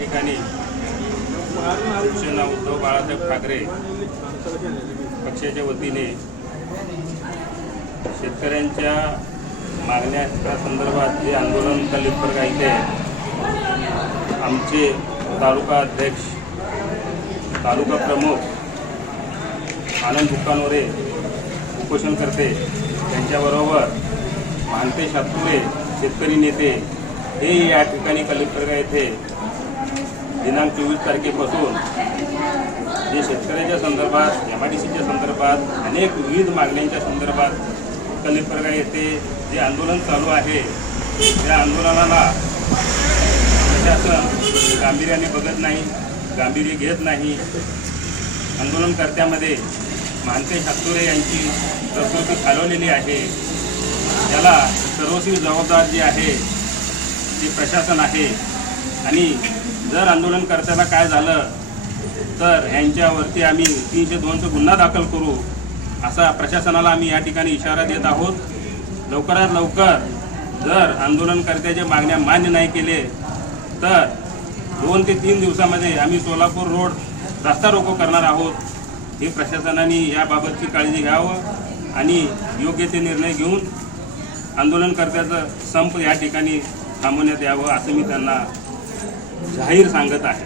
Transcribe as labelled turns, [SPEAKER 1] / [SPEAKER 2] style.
[SPEAKER 1] ठिकाणी शिवसेना उद्धव बाळासाहेब ठाकरे पक्षाच्या वतीने शेतकऱ्यांच्या मागण्या संदर्भात जे आंदोलन दलित वर्ग इथे आमचे तालुका अध्यक्ष तालुका प्रमुख आनंद दुकानवरे उपोषण करते. त्यांच्याबरोबर मानते शातुरे शेतकरी नेते हे या ठिकाणी कलेक्टरगा येथे दिनांक चोवीस तारखेपासून जे शेतकऱ्याच्या संदर्भात एम आय डी सीच्या संदर्भात अनेक विविध मागण्यांच्या संदर्भात कलेक्टरगा येथे जे आंदोलन चालू आहे त्या आंदोलनाला प्रशासन गांभीर्याने बघत नाही गांभीर्य घेत नाही. आंदोलनकर्त्यामध्ये मानते हातुरे यांची प्रकृती खालवलेली आहे. त्याला सर्वस्वी जबाबदार जी आहे ते प्रशासन आहे. आणि जर आंदोलनकर्त्याला काय झालं तर ह्यांच्यावरती आम्ही तीनशे दोनचा गुन्हा दाखल करू असा प्रशासनाला आम्ही या ठिकाणी इशारा देत आहोत. लवकरात लवकर जर आंदोलनकर्त्याच्या मागण्या मान्य नाही केले तर दोन ते तीन दिवसामध्ये आम्ही सोलापूर रोड रस्ता रोको करणार आहोत. हे प्रशासनाने याबाबतची काळजी घ्यावं आणि योग्य ते निर्णय घेऊन आंदोलनकर्त्याचं संप या ठिकाणी थांबवण्यात यावं असं मी त्यांना जाहीर सांगत आहे.